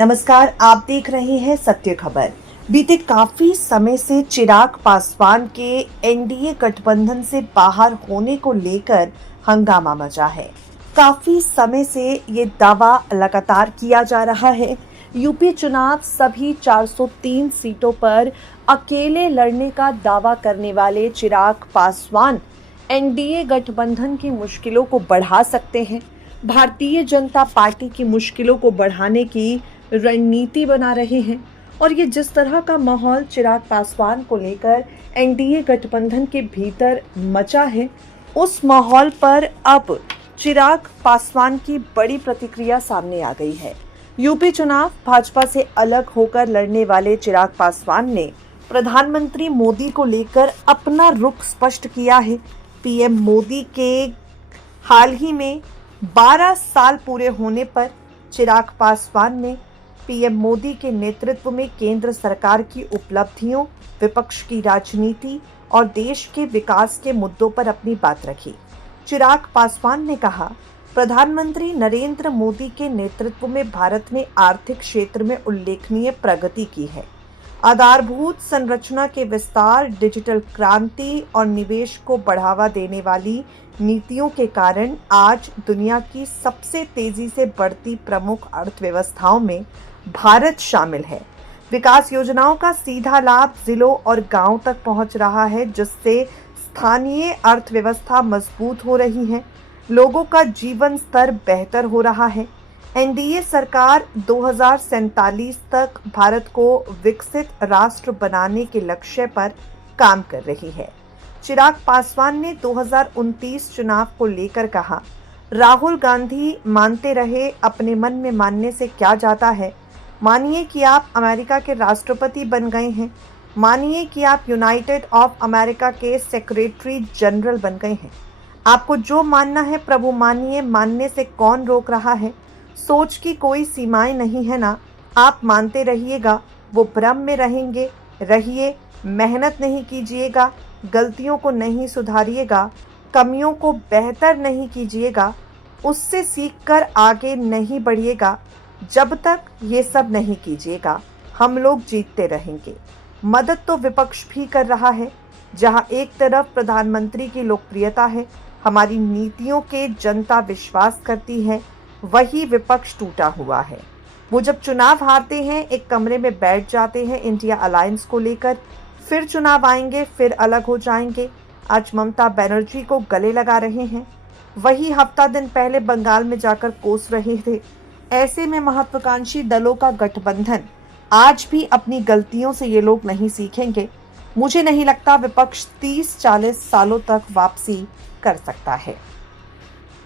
नमस्कार, आप देख रहे हैं सत्य खबर। बीते काफी समय से चिराग पासवान के एनडीए गठबंधन से बाहर होने को लेकर हंगामा मचा है। काफी समय से ये दावा लगातार किया जा रहा है। यूपी चुनाव सभी 403 सीटों पर अकेले लड़ने का दावा करने वाले चिराग पासवान एनडीए गठबंधन की मुश्किलों को बढ़ा सकते हैं। भारतीय जनता पार्टी की मुश्किलों को बढ़ाने की रणनीति बना रहे हैं और ये जिस तरह का माहौल चिराग पासवान को लेकर एनडीए गठबंधन के भीतर मचा है, उस माहौल पर अब चिराग पासवान की बड़ी प्रतिक्रिया सामने आ गई है। यूपी चुनाव भाजपा से अलग होकर लड़ने वाले चिराग पासवान ने प्रधानमंत्री मोदी को लेकर अपना रुख स्पष्ट किया है। पीएम मोदी के हाल ही में 12 साल पूरे होने पर चिराग पासवान ने पीएम मोदी के नेतृत्व में केंद्र सरकार की उपलब्धियों, विपक्ष की राजनीति और देश के विकास के मुद्दों पर अपनी बात रखी। चिराग पासवान ने कहा, प्रधानमंत्री नरेंद्र मोदी के नेतृत्व में भारत ने आर्थिक क्षेत्र में उल्लेखनीय प्रगति की है। आधारभूत संरचना के विस्तार, डिजिटल क्रांति और निवेश को बढ़ावा देने वाली नीतियों के कारण आज दुनिया की सबसे तेजी से बढ़ती प्रमुख अर्थव्यवस्थाओं में भारत शामिल है। विकास योजनाओं का सीधा लाभ जिलों और गांवों तक पहुंच रहा है, जिससे स्थानीय अर्थव्यवस्था मजबूत हो रही है। लोगों का जीवन स्तर बेहतर हो रहा है। एनडीए सरकार 2047 तक भारत को विकसित राष्ट्र बनाने के लक्ष्य पर काम कर रही है। चिराग पासवान ने 2029 चुनाव को लेकर कहा, राहुल गांधी मानते रहे, अपने मन में मानने से क्या जाता है। मानिए कि आप अमेरिका के राष्ट्रपति बन गए हैं। मानिए कि आप यूनाइटेड ऑफ अमेरिका के सेक्रेटरी जनरल बन गए हैं। आपको जो मानना है प्रभु मानिए, मानने से कौन रोक रहा है। सोच की कोई सीमाएं नहीं है ना। आप मानते रहिएगा, वो भ्रम में रहेंगे। रहिए, मेहनत नहीं कीजिएगा, गलतियों को नहीं सुधारिएगा, कमियों को बेहतर नहीं कीजिएगा, उससे सीखकर आगे नहीं बढ़िएगा। जब तक ये सब नहीं कीजिएगा, हम लोग जीतते रहेंगे। मदद तो विपक्ष भी कर रहा है। जहां एक तरफ प्रधानमंत्री की लोकप्रियता है, हमारी नीतियों के जनता विश्वास करती है, वही विपक्ष टूटा हुआ है। वो जब चुनाव हारते हैं, एक कमरे में बैठ जाते हैं इंडिया अलायंस को लेकर, फिर चुनाव आएंगे, फिर अलग हो जाएंगे। आज ममता बनर्जी को गले लगा रहे हैं, वही हफ्ता दिन पहले बंगाल में जाकर कोस रहे थे। ऐसे में महत्वाकांक्षी दलों का गठबंधन आज भी अपनी गलतियों से ये लोग नहीं सीखेंगे। मुझे नहीं लगता विपक्ष 30-40 सालों तक वापसी कर सकता है।